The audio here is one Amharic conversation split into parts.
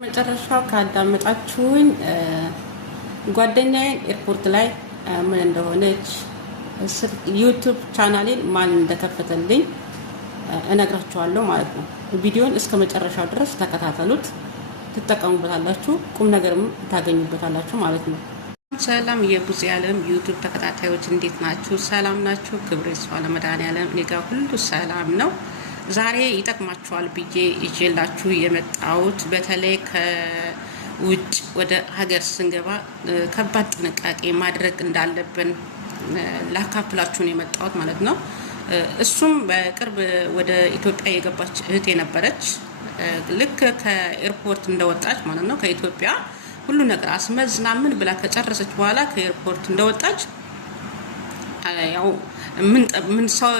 መጨረሻው ካዳመጣችሁኝ ጓደኛዬ ኤርፖርት ላይ ምን እንደሆነች ዩቲዩብ ቻናሌን ማን እንደከፈተልኝ እነግራችኋለሁ ማለት ነው። ቪዲዮን እስከ መጨረሻው ድረስ ተከታተሉት፣ ትጠቀሙበታላችሁ፣ ቁም ነገርም ታገኙበታላችሁ ማለት ነው። ሰላም የቡዜ ዓለም ዩቲዩብ ተከታታዮች እንዴት ናችሁ? ሰላም ናችሁ? ክብር ይስፋ ለመድኃኔዓለም። እኔ ጋር ሁሉ ሰላም ነው። ዛሬ ይጠቅማችኋል ብዬ ይዤላችሁ የመጣሁት በተለይ ከውጭ ወደ ሀገር ስንገባ ከባድ ጥንቃቄ ማድረግ እንዳለብን ላካፍላችሁ ነው የመጣሁት ማለት ነው። እሱም በቅርብ ወደ ኢትዮጵያ የገባች እህቴ ነበረች። ልክ ከኤርፖርት እንደወጣች ማለት ነው ከኢትዮጵያ ሁሉ ነገር አስመዝና ምን ብላ ከጨረሰች በኋላ ከኤርፖርት እንደወጣች ያው ምን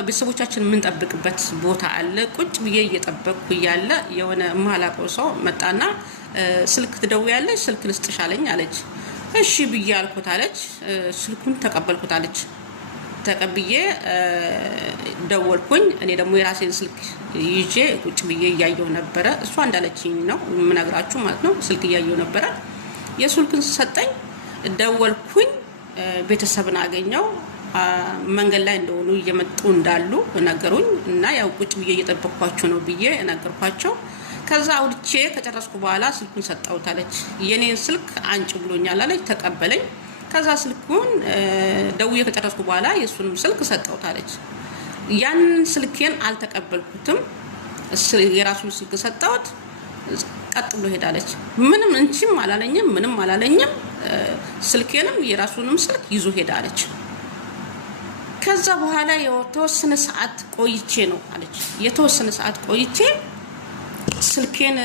ቤተሰቦቻችን የምንጠብቅበት ቦታ አለ። ቁጭ ብዬ እየጠበቅኩ እያለ የሆነ ማላቀው ሰው መጣና ስልክ ትደውያለሽ፣ ስልክ ልስጥሽ አለኝ አለች። እሺ ብዬ አልኩት አለች። ስልኩን ተቀበልኩት አለች። ተቀብዬ ደወልኩኝ። እኔ ደግሞ የራሴን ስልክ ይዤ ቁጭ ብዬ እያየው ነበረ። እሷ እንዳለችኝ ነው የምነግራችሁ ማለት ነው። ስልክ እያየው ነበረ። የስልኩን ሰጠኝ። ደወልኩኝ። ቤተሰብን አገኘው። መንገድ ላይ እንደሆኑ እየመጡ እንዳሉ ነገሩኝ እና ያው ቁጭ ብዬ እየጠበቅኳቸው ነው ብዬ ነገርኳቸው። ከዛ አውርቼ ከጨረስኩ በኋላ ስልኩን ሰጠሁት አለች። የኔን ስልክ አንጭ ብሎኛል አለች። ተቀበለኝ። ከዛ ስልኩን ደውዬ ከጨረስኩ በኋላ የሱንም ስልክ ሰጠሁት አለች። ያን ስልኬን አልተቀበልኩትም። የራሱን ስልክ ሰጠሁት። ቀጥ ብሎ ሄዳለች። ምንም እንቺም አላለኝም፣ ምንም አላለኝም። ስልኬንም የራሱንም ስልክ ይዞ ሄዳለች። ከዛ በኋላ የተወሰነ ሰዓት ቆይቼ ነው አለች። የተወሰነ ሰዓት ቆይቼ ስልኬን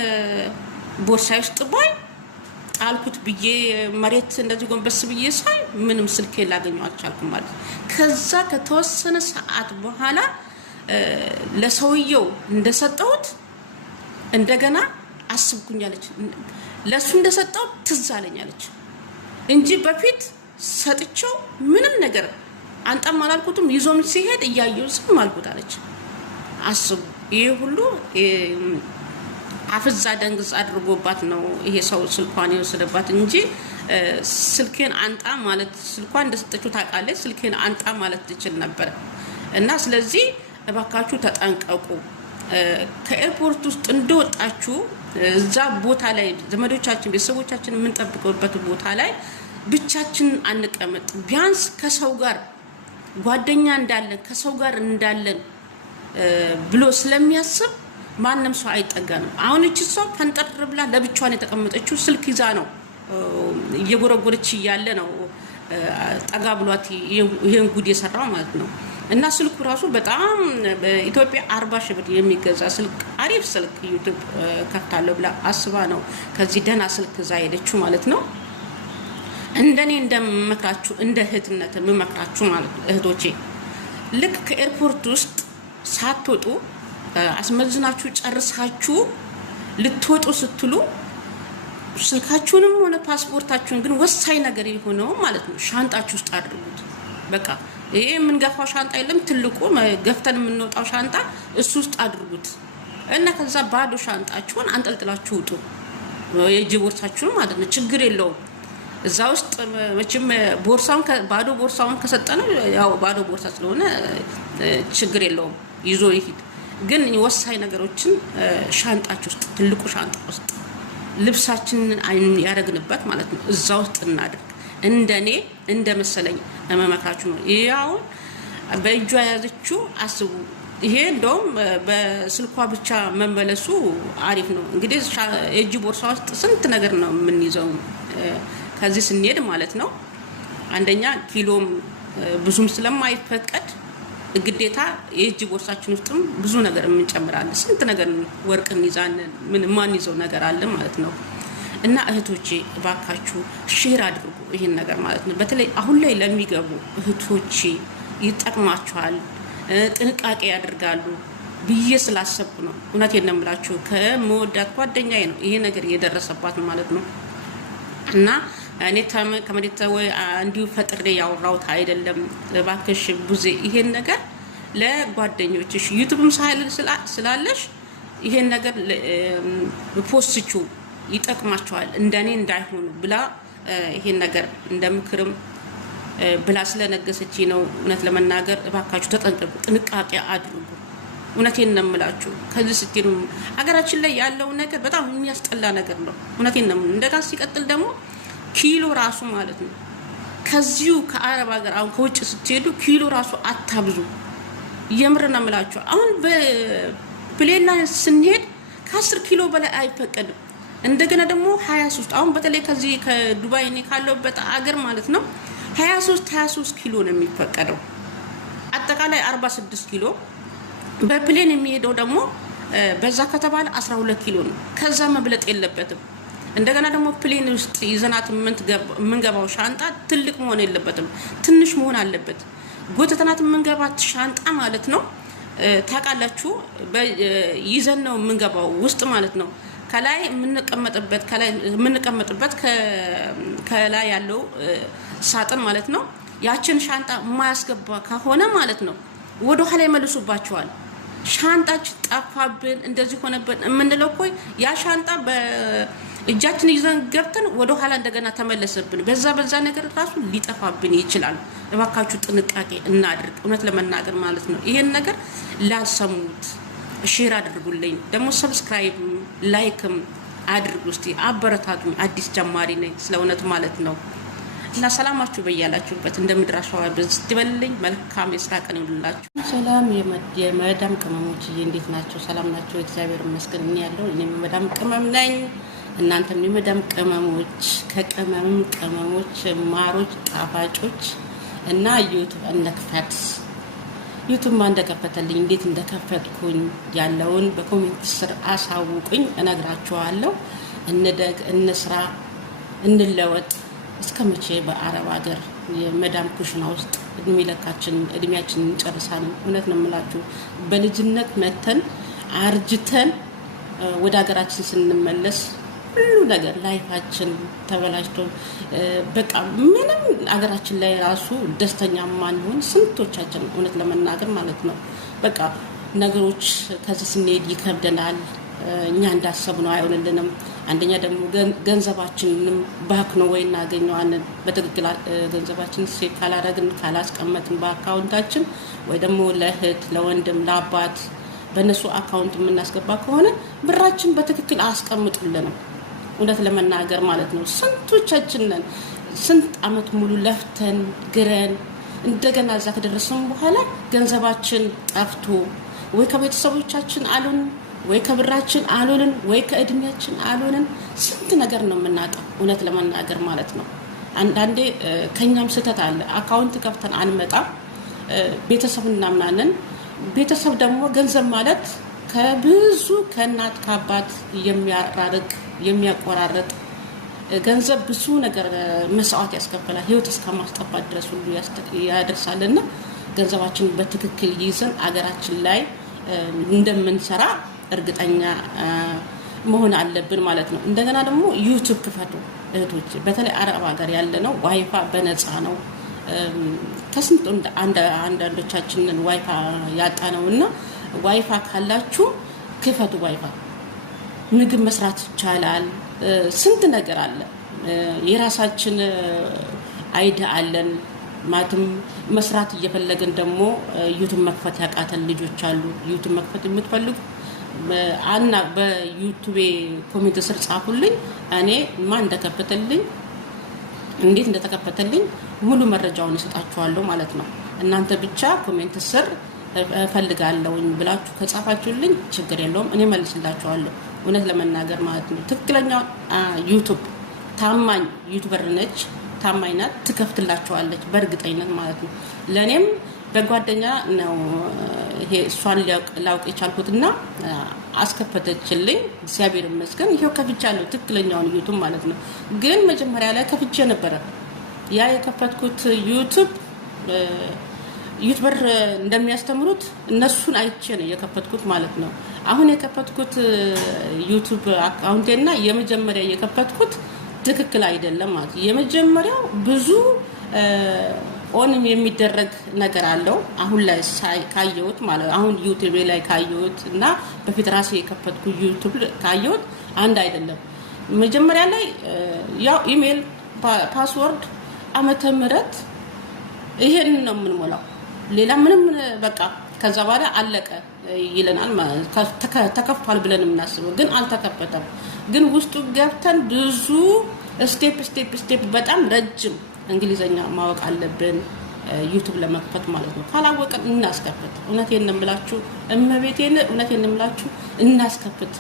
ቦርሳዬ ውስጥ ባይ ጣልኩት ብዬ መሬት እንደዚህ ጎንበስ ብዬ ሳይ ምንም ስልኬን ላገኘው አልቻልኩም ማለት። ከዛ ከተወሰነ ሰዓት በኋላ ለሰውየው እንደሰጠሁት እንደገና አስብኩኝ አለች። ለሱ እንደሰጠው ትዝ አለኝ አለች እንጂ በፊት ሰጥቼው ምንም ነገር አንተም አላልኩትም። ይዞም ሲሄድ እያየው ዝም አልኩት አለች። አስቡ፣ ይሄ ሁሉ አፍዛ ደንግዝ አድርጎባት ነው ይሄ ሰው ስልኳን የወሰደባት እንጂ ስልኬን አንጣ ማለት ስልኳን እንደሰጠችው ታውቃለች። ስልኬን አንጣ ማለት ትችል ነበር። እና ስለዚህ እባካችሁ ተጠንቀቁ። ከኤርፖርት ውስጥ እንደወጣችሁ እዛ ቦታ ላይ ዘመዶቻችን ቤተሰቦቻችን የምንጠብቅበት ቦታ ላይ ብቻችንን አንቀመጥ። ቢያንስ ከሰው ጋር ጓደኛ እንዳለን ከሰው ጋር እንዳለን ብሎ ስለሚያስብ ማንም ሰው አይጠጋንም። አሁን እቺ ሰው ፈንጠር ብላ ለብቻዋን የተቀመጠችው ስልክ ይዛ ነው እየጎረጎረች እያለ ነው ጠጋ ብሏት ይሄን ጉድ የሰራው ማለት ነው። እና ስልኩ ራሱ በጣም በኢትዮጵያ 40 ሺህ ብር የሚገዛ ስልክ አሪፍ ስልክ ዩቲዩብ ከፍታለሁ ብላ አስባ ነው ከዚህ ደህና ስልክ ይዛ ሄደችው ማለት ነው። እንደኔ እንደምመክራችሁ እንደ እህትነት የምመክራችሁ ማለት ነው እህቶቼ፣ ልክ ከኤርፖርት ውስጥ ሳትወጡ አስመዝናችሁ ጨርሳችሁ ልትወጡ ስትሉ ስልካችሁንም ሆነ ፓስፖርታችሁን ግን ወሳኝ ነገር የሆነው ማለት ነው ሻንጣችሁ ውስጥ አድርጉት። በቃ ይሄ የምንገፋው ሻንጣ የለም፣ ትልቁ ገፍተን የምንወጣው ሻንጣ እሱ ውስጥ አድርጉት እና ከዛ ባዶ ሻንጣችሁን አንጠልጥላችሁ ውጡ። የእጅ ቦርሳችሁን ማለት ነው ችግር የለውም። እዛ ውስጥ መቼም ቦርሳውን ባዶ ቦርሳውን ከሰጠነው ያው ባዶ ቦርሳ ስለሆነ ችግር የለውም ይዞ ይሄድ። ግን ወሳኝ ነገሮችን ሻንጣችሁ ውስጥ ትልቁ ሻንጣ ውስጥ ልብሳችንን ያደረግንበት ማለት ነው እዛ ውስጥ እናድርግ። እንደኔ እንደመሰለኝ መመክራችሁ ነው። ያው በእጇ ያዘችው አስቡ። ይሄ እንደውም በስልኳ ብቻ መመለሱ አሪፍ ነው። እንግዲህ የእጅ ቦርሳ ውስጥ ስንት ነገር ነው የምንይዘው ከዚህ ስንሄድ ማለት ነው። አንደኛ ኪሎም ብዙም ስለማይፈቀድ ግዴታ የእጅ ቦርሳችን ውስጥም ብዙ ነገር የምንጨምራለን። ስንት ነገር ወርቅን ይዛን ምን ማን ይዘው ነገር አለ ማለት ነው። እና እህቶቼ እባካችሁ ሼር አድርጉ ይሄን ነገር ማለት ነው። በተለይ አሁን ላይ ለሚገቡ እህቶቼ ይጠቅማችኋል፣ ጥንቃቄ ያደርጋሉ ብዬ ስላሰብኩ ነው። እውነቴን ነው የምላችሁ። ከመወዳት ጓደኛዬ ነው ይሄ ነገር የደረሰባት ማለት ነው። እና እኔ ከመሬት ወይ እንዲሁ ፈጥሬ ያወራሁት አይደለም። እባክሽ ቡዜ ይሄን ነገር ለጓደኞችሽ ዩቲዩብም ስላለሽ ይሄን ነገር ፖስትቹ ይጠቅማቸዋል እንደኔ እንዳይሆኑ ብላ ይሄን ነገር እንደምክርም ብላ ስለነገሰች ነው። እውነት ለመናገር እባካችሁ ተጠንቀቁ፣ ጥንቃቄ አድርጉ። እውነቴን ነው የምላችሁ። ከዚህ ስትሉ ሀገራችን ላይ ያለው ነገር በጣም የሚያስጠላ ነገር ነው። እውነቴን ነው። እንደጋር ሲቀጥል ደግሞ ኪሎ ራሱ ማለት ነው ከዚሁ ከአረብ ሀገር አሁን ከውጭ ስትሄዱ ኪሎ ራሱ አታብዙ። የምር ነው የምላችሁ። አሁን በፕሌን ላይ ስንሄድ ከ10 ኪሎ በላይ አይፈቀድም። እንደገና ደግሞ 23 አሁን በተለይ ከዚህ ከዱባይ እኔ ካለሁበት ሀገር ማለት ነው 23 ኪሎ ነው የሚፈቀደው። አጠቃላይ 46 ኪሎ። በፕሌን የሚሄደው ደግሞ በዛ ከተባለ 12 ኪሎ ነው። ከዛ መብለጥ የለበትም። እንደገና ደግሞ ፕሌን ውስጥ ይዘናት የምንገባው ሻንጣ ትልቅ መሆን የለበትም፣ ትንሽ መሆን አለበት። ጎተተናት የምንገባት ሻንጣ ማለት ነው ታውቃላችሁ፣ ይዘን ነው የምንገባው ውስጥ ማለት ነው። ከላይ የምንቀመጥበት ከላይ ያለው ሳጥን ማለት ነው። ያችን ሻንጣ የማያስገባ ከሆነ ማለት ነው ወደ ኋላ ይመልሱባቸዋል። ሻንጣችን ጠፋብን እንደዚህ ሆነብን የምንለው እኮ ያ ሻንጣ በእጃችን ይዘን ገብተን ወደ ኋላ እንደገና ተመለሰብን። በዛ ነገር ራሱ ሊጠፋብን ይችላል። እባካችሁ ጥንቃቄ እናድርግ። እውነት ለመናገር ማለት ነው ይሄን ነገር ላልሰሙት ሼር አድርጉልኝ። ደግሞ ሰብስክራይብ ላይክም አድርጉ። እስቲ አበረታቱኝ። አዲስ ጀማሪ ነኝ ስለ እውነት ማለት ነው። እና ሰላማችሁ በያላችሁበት እንደምድራሻው በዝት ይበልልኝ። መልካም የስራ ቀን ይሁንላችሁ። ሰላም የመዳም ቅመሞች እንዴት ናቸው? ሰላም ናቸው? እግዚአብሔር ይመስገን። እኔ ያለው እኔ የመዳም ቅመም ነኝ። እናንተም የመዳም ቅመሞች ቅመሞች ማሮች ጣፋጮች እና ዩቲዩብ እንደከፈት ዩቲዩብ እንደከፈተልኝ እንዴት እንደከፈትኩኝ ያለውን በኮሜንት ስር አሳውቁኝ፣ እነግራችኋለሁ። እንደግ እንስራ፣ እንለወጥ። እስከመቼ በአረብ ሀገር የመዳም ኩሽና ውስጥ እድሜያችንን እንጨርሳለን? እውነት ነው የምላችሁ። በልጅነት መተን አርጅተን ወደ ሀገራችን ስንመለስ ሁሉ ነገር ላይፋችን ተበላሽቶ በቃ ምንም ሀገራችን ላይ ራሱ ደስተኛ ማንሆን ስንቶቻችን እውነት ለመናገር ማለት ነው። በቃ ነገሮች ከዚህ ስንሄድ ይከብደናል። እኛ እንዳሰብነው አይሆንልንም። አንደኛ ደግሞ ገንዘባችንንም ባክ ነው ወይ እናገኘዋለን። በትክክል ገንዘባችን ሴት ካላደረግን ካላስቀመጥን በአካውንታችን ወይ ደግሞ ለእህት ለወንድም ለአባት በእነሱ አካውንት የምናስገባ ከሆነ ብራችን በትክክል አያስቀምጡልንም። እውነት ለመናገር ማለት ነው። ስንቶቻችን ነን ስንት አመት ሙሉ ለፍተን ግረን እንደገና እዛ ከደረስን በኋላ ገንዘባችን ጠፍቶ ወይ ከቤተሰቦቻችን አሉን ወይ ከብራችን አሉልን ወይ ከእድሜያችን አሉልን። ስንት ነገር ነው የምናጣው እውነት ለመናገር ማለት ነው። አንዳንዴ ከኛም ስህተት አለ። አካውንት ከፍተን አንመጣ ቤተሰብ እናምናለን። ቤተሰብ ደግሞ ገንዘብ ማለት ከብዙ ከእናት ከአባት የሚያቆራረጥ ገንዘብ ብዙ ነገር መስዋዕት ያስከፍላል። ህይወት እስከማስጠፋት ድረስ ሁሉ ያደርሳልና ገንዘባችን በትክክል ይዘን አገራችን ላይ እንደምንሰራ እርግጠኛ መሆን አለብን ማለት ነው። እንደገና ደግሞ ዩቲዩብ ክፈቱ እህቶች። በተለይ አረብ ሀገር ያለነው ዋይፋ በነፃ ነው። ከስንት አንዳንዶቻችንን ዋይፋ ያጣነውና ዋይፋ ካላችሁ ክፈቱ ዋይፋ። ምግብ መስራት ይቻላል። ስንት ነገር አለ። የራሳችን አይዳ አለን ማለትም መስራት እየፈለግን ደግሞ ዩቲዩብ መክፈት ያቃተን ልጆች አሉ። ዩቲዩብ መክፈት የምትፈልጉ አና በዩቲዩብ ኮሜንት ስር ጻፉልኝ። እኔ ማን እንደከፈተልኝ እንዴት እንደተከፈተልኝ ሙሉ መረጃውን እሰጣችኋለሁ ማለት ነው። እናንተ ብቻ ኮሜንት ስር እፈልጋለሁኝ ብላችሁ ከጻፋችሁልኝ ችግር የለውም፣ እኔ መልስላችኋለሁ። እውነት ለመናገር ማለት ነው ትክክለኛ ዩቲዩብ ታማኝ ዩቲዩበር ነች፣ ታማኝ ናት፣ ትከፍትላችኋለች በእርግጠኝነት ማለት ነው። ለኔም በጓደኛ ነው ይሄ እሷን ላውቅ የቻልኩትና አስከፈተችልኝ። እግዚአብሔር ይመስገን ይሄው ከፍቻለሁ ትክክለኛውን ዩቲዩብ ማለት ነው። ግን መጀመሪያ ላይ ከፍቼ ነበረ። ያ የከፈትኩት ዩቲዩበር እንደሚያስተምሩት እነሱን አይቼ ነው የከፈትኩት ማለት ነው። አሁን የከፈትኩት ዩቲዩብ አካውንቴና የመጀመሪያ የከፈትኩት ትክክል አይደለም ማለት ነው። የመጀመሪያው ብዙ ኦንም የሚደረግ ነገር አለው። አሁን ላይ ካየሁት ማለት አሁን ዩቲዩብ ላይ ካየሁት እና በፊት ራሴ የከፈትኩት ዩቲዩብ ካየሁት አንድ አይደለም። መጀመሪያ ላይ ያው ኢሜል ፓስወርድ ዓመተ ምህረት ይሄን ነው የምንሞላው ሌላ ምንም በቃ ከዛ በኋላ አለቀ ይለናል ተከፍቷል ብለን እናስበው ግን አልተከፈተም ግን ውስጡ ገብተን ብዙ ስቴፕ በጣም ረጅም እንግሊዘኛ ማወቅ አለብን ዩቲዩብ ለመክፈት ማለት ነው ካላወቀን እናስከፍት እውነቴን ነው የምላችሁ እመቤቴን እውነቴን ነው የምላችሁ እናስከፍት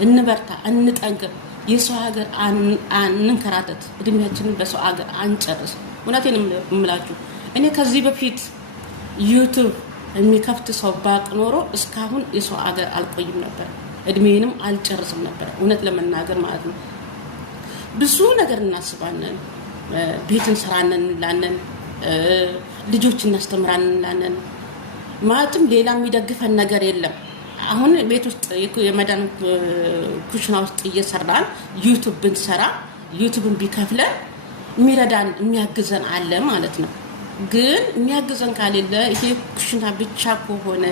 እንበርታ እንጠንክር የሰው ሀገር አንንከራተት እድሜያችንን በሰው ሀገር አንጨርስ እውነቴን ነው የምላችሁ እኔ ከዚህ በፊት ዩቲዩብ የሚከፍት ሰው ባቅ ኖሮ እስካሁን የሰው ሀገር አልቆይም ነበር እድሜንም አልጨርስም ነበር እውነት ለመናገር ማለት ነው ብዙ ነገር እናስባለን ቤትን ስራንን እንላለን ልጆች እናስተምራለን እንላለን ማለትም ሌላ የሚደግፈን ነገር የለም አሁን ቤት ውስጥ የመዳን ኩሽና ውስጥ እየሰራን ዩቲዩብ ብንሰራ ዩቲዩብን ቢከፍለን የሚረዳን የሚያግዘን አለ ማለት ነው ግን የሚያግዘን ካሌለ ይሄ ኩሽና ብቻ ከሆነ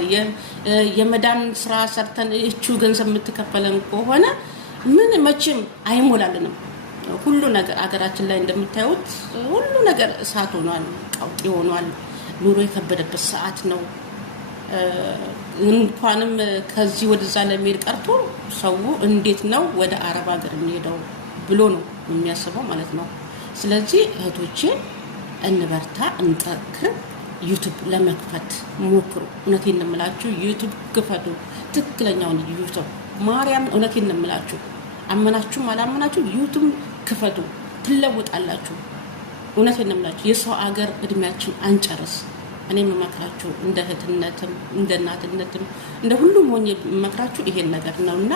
የመዳን ስራ ሰርተን እቹ ገንዘብ የምትከፈለን ከሆነ ምን መቼም አይሞላልንም ሁሉ ነገር አገራችን ላይ እንደምታዩት ሁሉ ነገር እሳት ሆኗል ቀውጢ ሆኗል ኑሮ የከበደበት ሰዓት ነው እንኳንም ከዚህ ወደዛ ለሚሄድ ቀርቶ ሰው እንዴት ነው ወደ አረብ ሀገር የሚሄደው ብሎ ነው የሚያስበው ማለት ነው ስለዚህ እህቶቼ እንበርታ እንጠንክር ዩቲዩብ ለመክፈት ሞክሩ እውነቴን ነው የምላችሁ ዩቲዩብ ክፈቱ ትክክለኛውን ዩቲዩብ ማርያም እውነቴን ነው የምላችሁ አመናችሁም አላመናችሁ ዩቲዩብ ክፈቱ ትለውጣላችሁ እውነቴን ነው የምላችሁ የሰው ሀገር እድሜያችን አንጨርስ እኔ መመክራችሁ እንደ እህትነትም እንደ እናትነትም እንደ ሁሉም ሆኜ መመክራችሁ ይሄን ነገር ነውና